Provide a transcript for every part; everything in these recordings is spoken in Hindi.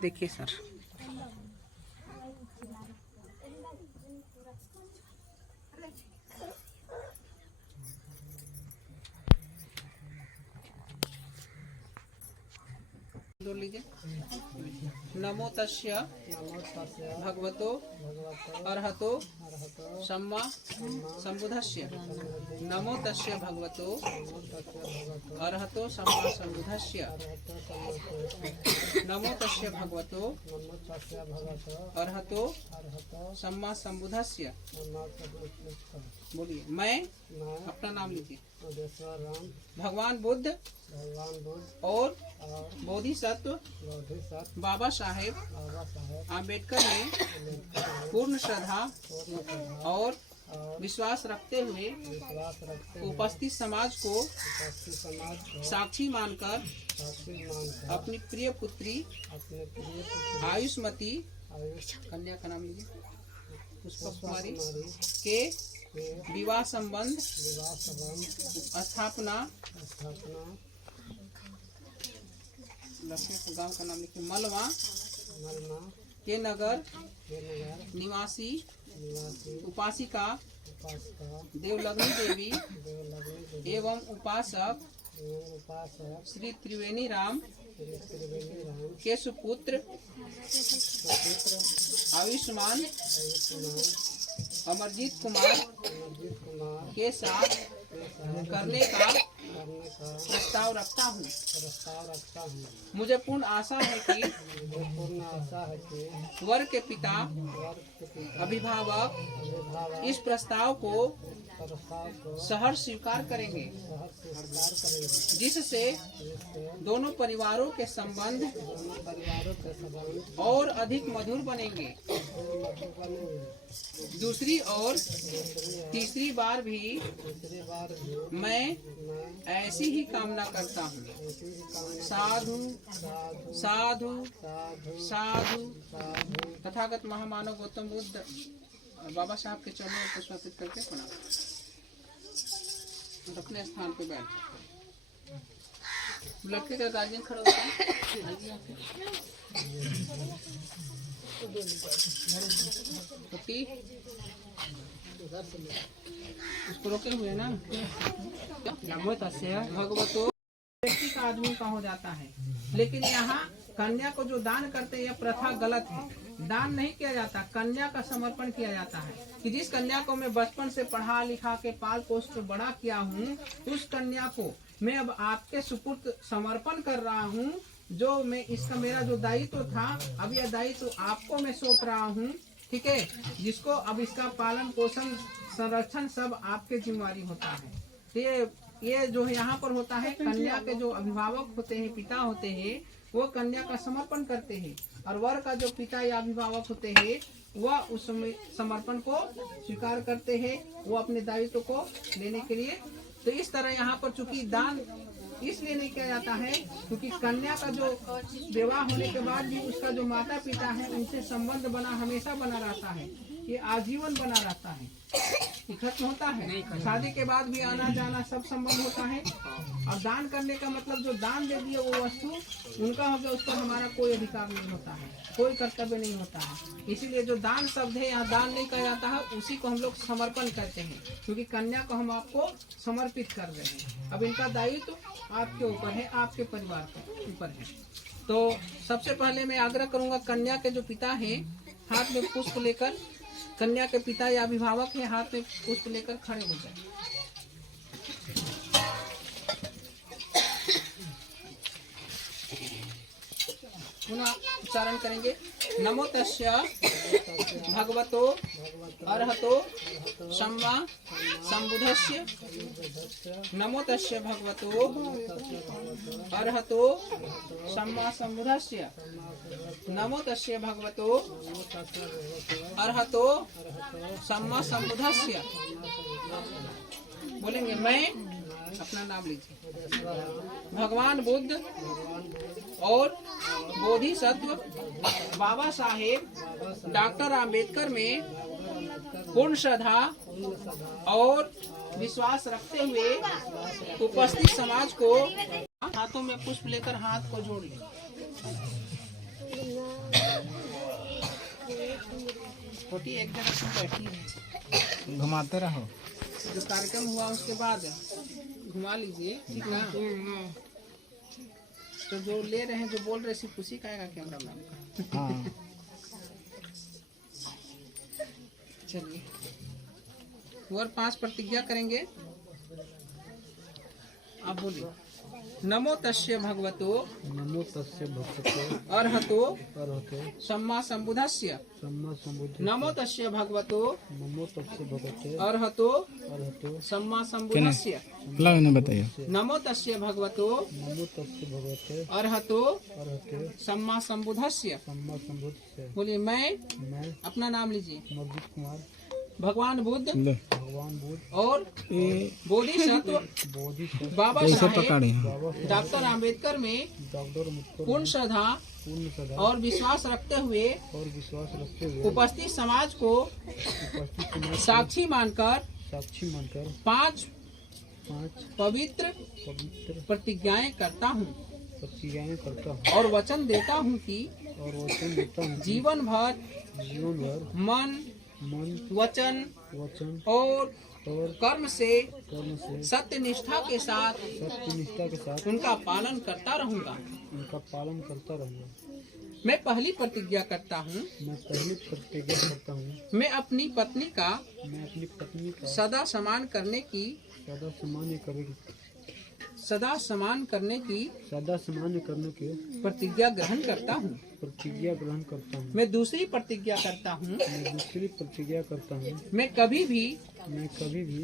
देखिए सर। जोड़ लीजिए। नमो तस्य भगवतो अरहतो सम्मा संबुद्धस्य। नमो तस्य भगवतो अरहतो सम्मा संबुद्धस्य। नमो तस्य भगवतो अरहतो सम्मा संबुद्धस्य। बोलिए। मैं अपना नाम लीजिए। भगवान बुद्ध और बोधिसत्व बाबा साहेब आम्बेडकर ने पूर्ण श्रद्धा और विश्वास रखते हुए उपस्थित समाज को साक्षी मानकर अपनी प्रिय पुत्री आयुष्मती कन्या का नाम लीजिए पुष्पा कुमारी के विवाह संबंध स्थापना लक्ष्मी गांव का नाम लिखिए मलवा के नगर निवासी उपासिका देवलग्नी देवी एवं उपासक श्री त्रिवेणी राम के सुपुत्र आयुष्मान अमरजीत कुमार के साथ करने का प्रस्ताव रखता हूँ। मुझे पूर्ण आशा है कि वर के पिता अभिभावक इस प्रस्ताव को सहर्ष स्वीकार करेंगे, जिससे दोनों परिवारों के संबंध और अधिक मधुर बनेंगे। दूसरी और तीसरी बार भी मैं ऐसी ही कामना करता हूँ। साधु साधु साधु। तथागत महामानव गौतम बुद्ध बाबा साहब के चरणों को पुष्पित करके प्रणाम। अपने स्थान पे बैठ। लड़के का गार्जियन खड़ा होता है। उसको रोके हुए ना भगवतो व्यक्ति का आदमी का हो जाता है, लेकिन यहाँ कन्या को जो दान करते हैं यह प्रथा गलत है। दान नहीं किया जाता, कन्या का समर्पण किया जाता है। कि जिस कन्या को मैं बचपन से पढ़ा लिखा के पाल पोस के बड़ा किया हूँ, उस कन्या को मैं अब आपके सुपुर्द समर्पण कर रहा हूँ। जो मैं इसका मेरा जो दायित्व था, अब यह दायित्व आपको मैं सौंप रहा हूँ। ठीक है, जिसको अब इसका पालन पोषण संरक्षण सब आपके जिम्मेवारी होता है। ये जो यहाँ पर होता है, कन्या के जो अभिभावक होते हैं, पिता होते हैं, वो कन्या का समर्पण करते हैं, और वर का जो पिता या अभिभावक होते हैं वह उस समर्पण को स्वीकार करते हैं, वो अपने दायित्व को लेने के लिए। तो इस तरह यहाँ पर चूंकि दान इसलिए नहीं किया जाता है क्योंकि कन्या का जो विवाह होने के बाद भी उसका जो माता पिता है उनसे संबंध हमेशा बना रहता है, ये आजीवन बना रहता है, खत्म होता है। शादी के बाद भी आना जाना सब संबंध होता है। और दान करने का मतलब जो दान दे दिया वो वस्तु उनका हो गया, उस पर हमारा कोई अधिकार नहीं होता है, कोई कर्तव्य नहीं होता है। इसीलिए जो दान शब्द है यहाँ दान नहीं कहा जाता है, उसी को हम लोग समर्पण करते हैं, क्योंकि कन्या को हम आपको समर्पित कर रहे हैं। अब इनका दायित्व आपके ऊपर है, आपके परिवार के ऊपर है। तो सबसे पहले मैं आग्रह करूंगा, कन्या के जो पिता है हाथ में पुष्प लेकर, कन्या के पिता या अभिभावक है हाथ में पुष्प लेकर खड़े हो जाए। पुनः उच्चारण करेंगे। नमो तस्य भगवतो अरहतो सम्मा संबुद्धस्य। नमो तस्य भगवतो अरहतो सम्मा संबुद्धस्य। नमो तस्य भगवतो अरहतो सम्मा संबुद्धस्य। बोलेंगे। मैं अपना नाम लीजिए। भगवान बुद्ध और बोधिसत्व बाबा साहेब डॉक्टर आम्बेडकर में पूर्ण श्रद्धा और विश्वास रखते हुए उपस्थित समाज को हाथों में पुष्प लेकर हाथ को जोड़ लें। छोटी एक जगह से बैठी है, घुमाते रहो। जो कार्यक्रम हुआ उसके बाद घुमा लीजिए, ठीक ना। तो जो ले रहे हैं, जो बोल रहे सिर्फ उसी का आएगा कैमरा मैन का। हाँ। चलिए, और 5 प्रतिज्ञा करेंगे। आप बोलिए। नमो तस्य भगवतो नमो तस्य भगवतो अर्हतो अर्हतो सम्मा संबुद्धस्य। सम्मा संबुद्धस्य। नमो तस्य भगवतो नमो तस्य भगवते अर्हतो अर्हतो सम्मा संबुद्धस्य। बताइए। नमो तस्य भगवतो नमो तस्य भगवते अर्हतो अर्हतो सम्मा संबुद्धस्य। सम्मा संबुद्धस्य। बोलिए। मैं मैं अपना नाम लीजिए। मर्जित कुमार भगवान बुद्ध भगवान बुद्ध और बोधिसत्व बोधिसत्व बाबा साहेब बाबा डॉक्टर आम्बेडकर में डॉक्टर मुझको पूर्ण श्रद्धा पूर्ण सदा और विश्वास रखते हुए और विश्वास रखते हुए उपस्थित समाज को उपस्थित समाज साक्षी मानकर साक्षी मानकर 5 पवित्र पवित्र प्रतिज्ञाएं करता हूँ प्रतिज्ञाएं करता हूँ और वचन देता हूँ कि और वचन देता हूँ जीवन भर मन वचन और कर्म से सत्य निष्ठा के साथ उनका पालन करता रहूंगा। मैं पहली प्रतिज्ञा करता हूँ। मैं अपनी पत्नी का सदा सम्मान करने की प्रतिज्ञा ग्रहण करता हूँ। मैं दूसरी प्रतिज्ञा करता हूँ। मैं कभी भी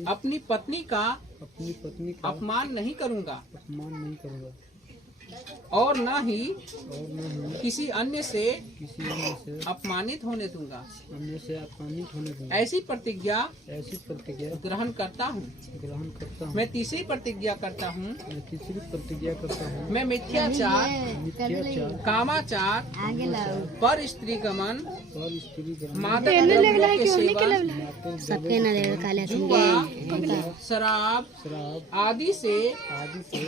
अपनी पत्नी का अपमान नहीं करूँगा और न ही किसी अन्य से अपमानित होने दूंगा। ऐसी प्रतिज्ञा ग्रहण करता हूँ। मैं तीसरी प्रतिज्ञा करता हूँ। मैं मिथ्याचार कामाचार पर स्त्री गमन मादक द्रव्यों के सेवन जुआ शराब आदि से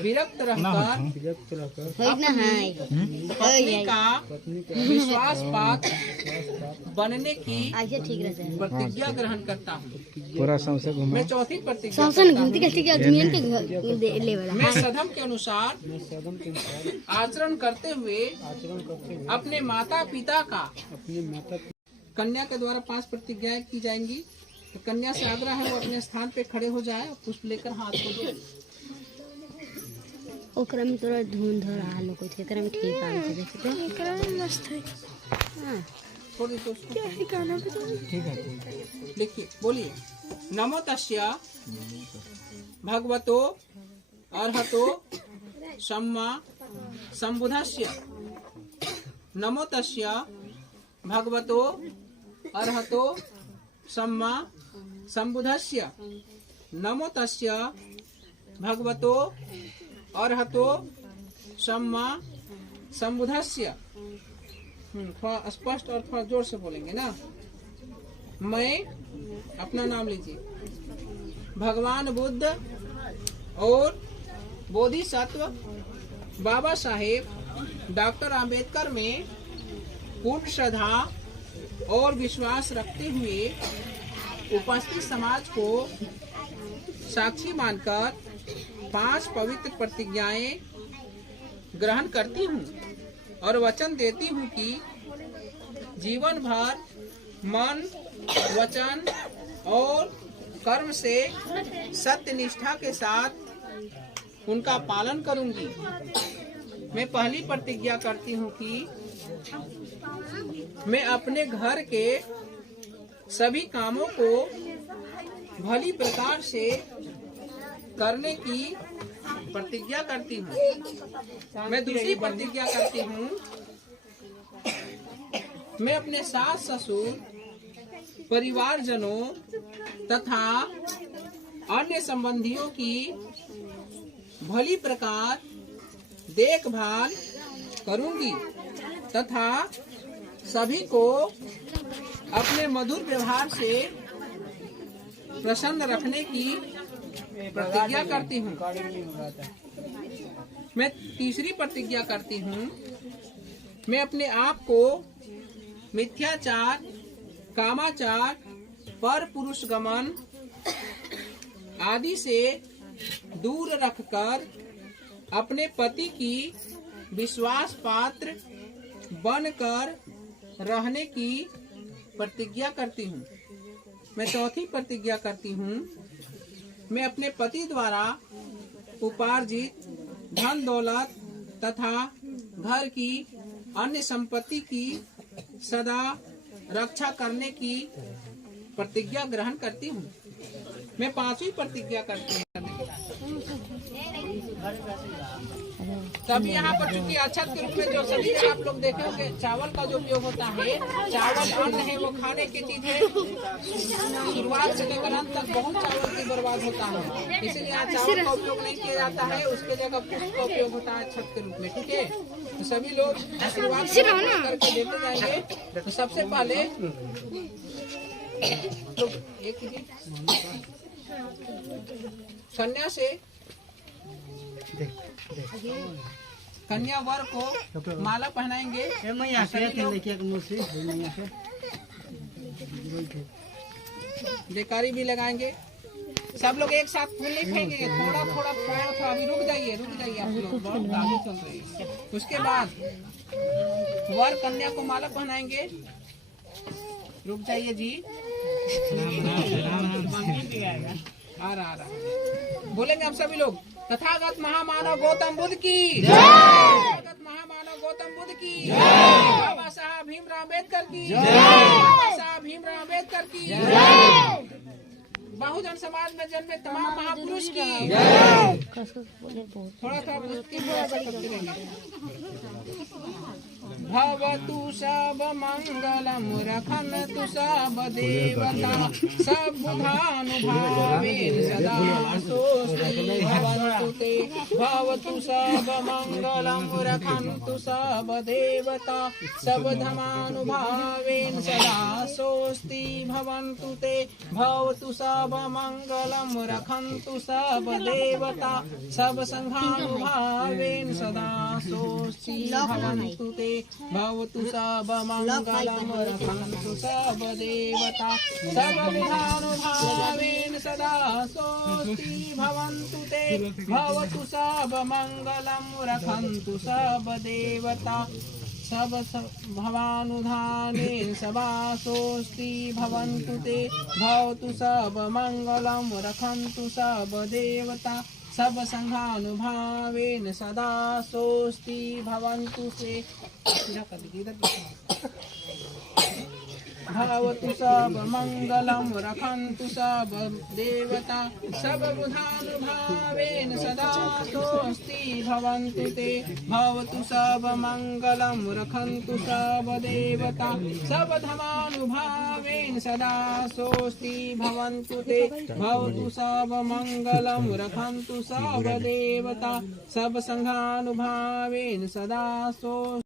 विरक्त रहकर पत्नी का विश्वास पात्र बनने की प्रतिज्ञा ग्रहण करता हूँ। मैं चौथी प्रतिज्ञा मैं सधम के अनुसार आचरण करते हुए अपने माता पिता का कन्या के द्वारा 5 प्रतिज्ञाएं की जाएंगी। तो कन्या से आग्रह है वो अपने स्थान पे खड़े हो जाए और पुष्प लेकर हाथ को दे। ओकरा में तोरा धुन धर आलो को थे एकरा में ठीक काम से देख तो एकरा में मस्त है। हां छोड़ दे तो उसको। क्या ठिकाना पे तो ठीक है। देखिए, बोलिए। नमो तस्य भगवतो अर्हतो सम्मा संबुद्धस्य। नमो तस्य भगवतो अर्हतो सम्मा संबुद्धस्य। नमो तस्य भगवतो अर्हतो सम्मा संबुद्धस्य। थोड़ा स्पष्ट और थोड़ा जोर से बोलेंगे ना। मैं अपना नाम लीजिए। भगवान बुद्ध और बोधिसत्व बाबा साहेब डॉक्टर आम्बेडकर में पूर्ण श्रद्धा और विश्वास रखते हुए उपस्थित समाज को साक्षी मानकर 5 पवित्र प्रतिज्ञाएं ग्रहण करती हूँ और वचन देती हूँ कि जीवन भर मन वचन और कर्म से सत्य निष्ठा के साथ उनका पालन करूंगी। मैं पहली प्रतिज्ञा करती हूँ कि मैं अपने घर के सभी कामों को भली प्रकार से करने की प्रतिज्ञा करती हूँ। मैं दूसरी प्रतिज्ञा करती हूँ। मैं अपने सास ससुर परिवारजनों तथा अन्य संबंधियों की भली प्रकार देखभाल करूंगी तथा सभी को अपने मधुर व्यवहार से प्रसन्न रखने की प्रतिज्ञा करती हूँ। मैं तीसरी प्रतिज्ञा करती हूँ। मैं अपने आप को मिथ्याचार कामाचार, पर पुरुष गमन आदि से दूर रखकर अपने पति की विश्वास पात्र बनकर रहने की प्रतिज्ञा करती हूँ। मैं चौथी प्रतिज्ञा करती हूँ, मैं अपने पति द्वारा उपार्जित धन दौलत तथा घर की अन्य संपत्ति की सदा रक्षा करने की प्रतिज्ञा ग्रहण करती हूँ। मैं पांचवी प्रतिज्ञा करती हूँ। तभी यहाँ पर चूंकि अक्षत के रूप में जो सभी आप लोग देखेंगे चावल का जो उपयोग होता है, चावल अन्न है, वो खाने की चीज है। शुरुआत से लेकर अंत तक बहुत चावल की बर्बाद होता है, इसीलिए यहाँ चावल का उपयोग नहीं किया जाता है, उसके जगह पुष्प का उपयोग होता है अक्षत के रूप में। ठीक है, तो सभी लोग शुरुआत करके देते जाएंगे। तो सबसे पहले तो एक कन्या से कन्या वर को माला पहनाएंगे। जयकारी भी लगाएंगे। सब लोग एक साथ फूल नहीं फेंकेंगे, थोड़ा थोड़ा थोड़ा थोड़ा। अभी रुक जाइए आप लोग, बहुत आगे चल रही है। उसके बाद वर कन्या को माला पहनाएंगे। रुक जाइए जी, आ रहा बोलेंगे हम सभी लोग। तथागत महामानव गौतम बुद्ध की जय। तथागत महामानव गौतम बुद्ध की जय। बाबा साहब भीमराव अम्बेडकर की जय। बाबा साहब भीमराव अम्बेडकर की जय। बहुजन समाज में जन्मे तमाम महापुरुष की जय। थोड़ा थोड़ा करते रहेंगे। भवतु सब मंगलम रखन्तु सब देवता सबुधानुभावेन सदा स्वस्ति भवन्तु ते। भवतु सब मंगलम रखन्तु सब देवता सबधमानुभावेन सदा स्वस्ति भवन्तु ते। भवतु सब मंगलम रखन्तु सब देवता सब संघानुभावेन सदा स्वस्ति भवन्तु ते। भवतु सब मंगलम रखन्तु सब देवता सब विधानुभावेन सदा स्वस्ति भवन्तु ते। भवतु सब मंगलम रखन्तु सब देवता सब भवानुधानेन सदा स्वस्ति भवन्तु ते। भवतु सब मंगलम रखन्तु सब देवता सब संघानुभावेन सदा स्वस्ति भवन्तु ते। भवतु सब मंगलम रखन्तु सब देवता सब बुधानुभावेन सदा स्वस्ति भवन्तु ते। भवतु सब मंगलम रखन्तु सब देवता सब धमानुभावेन सदा स्वस्ति भवन्तु ते। भवतु सब मंगलम रखन्तु सब देवता सब संघानुभावेन सदा स्वस्ति